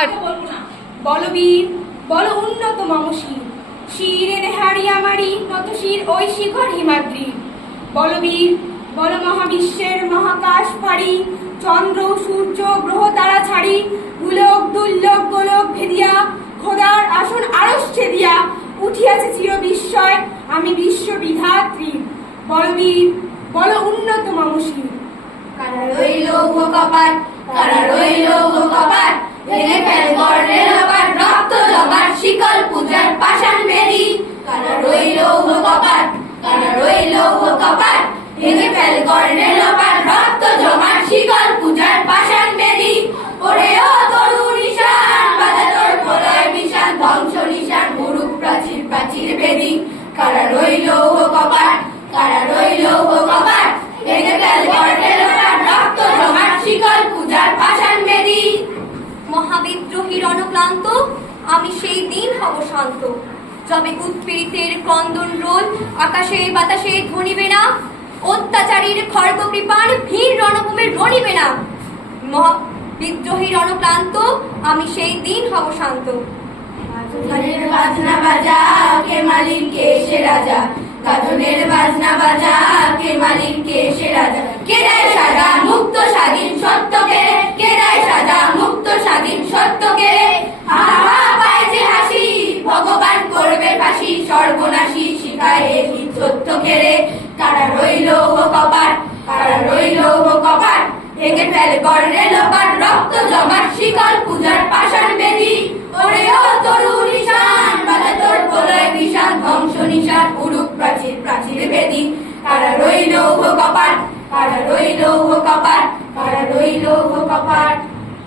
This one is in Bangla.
কপাট। বলবীর বল উন্নত মমশির, শির এনে হারিয়া মারি নত শির ওই শিখর হিমাদ্রি। বলবীর বল মহাবিশ্বের মহাকাশ ফাড়ি, চন্দ্র সূর্য গ্রহ তারা ছাড়ি, ভুলোক দুর্লোক গোলক ভেদিয়া খোদার আসন আরশ ছেদিয়া উঠিয়াছে চির বিস্ময় আমি বিশ্ব বিধাত্রী। বলবীর বল উন্নত মমশির। কারা রইল কপাট, কারা রইল কপাট, ভেঙে ফেল গর্ণের লপাট, রক্ত জমাট শিকল পূজার পাষাণ বেদি। কারা রইল কপাট, কারা রইল কপাট, ভেঙে ফেল গর্ণের লপাট, রক্ত জমাট শিকল পূজার পাষাণ বেদি। ওরে ও তরু নিশান, বাধা তোর প্রলয় বিশান, ধ্বংস নিশান মুরুক প্রাচীর প্রাচীর বেদি। কারা রইল কপাট, কারা রইল কপাট, ভেঙে ফেল গর্ণের লপাট, রক্ত জমাট শিকল পূজার পাষাণ বেদি। মহাবিদ্রোহী রণক্লান্ত আমি সেই দিন হব শান্ত, যবে উৎপীড়িতের ক্রন্দন রোল আকাশে বাতাসে ধ্বনিবে না, অত্যাচারীর খর্গ কৃপাণ ভীর রণভূমে রণিবে না। বিদ্রোহী রণক্লান্ত আমি সেই দিন হব শান্ত। গাজনের বাজনা বাজা, কে মালিক কে সে রাজা, গাজনের বাজনা বাজা, কে মালিক কে সে রাজা। কে দেয় সাজা মুক্ত স্বাধীন সত্য কেড়ে, কে দেয় সাজা মুক্ত স্বাধীন সত্য কেড়ে। হা হা পায় যে হাসি, ভগবান করবে ফাঁসি, সর্বনাশী শিখায় এই সত্য কেড়ে। কারা রইল কপাট, কারা রইল কপাট, ভেঙে ফেল গর্ণের লপাট, রক্ত জমাট শিকল পূজার পাষাণ বেদি। ওরে ও তরু নিশান, বাধা তোর প্রলয় বিশান, ধ্বংস নিশান উড়ুক প্রাচীর প্রাচীর বেদি। কারা রইল কপাট, কারা রইল কপাট, কারা রইল কপাট।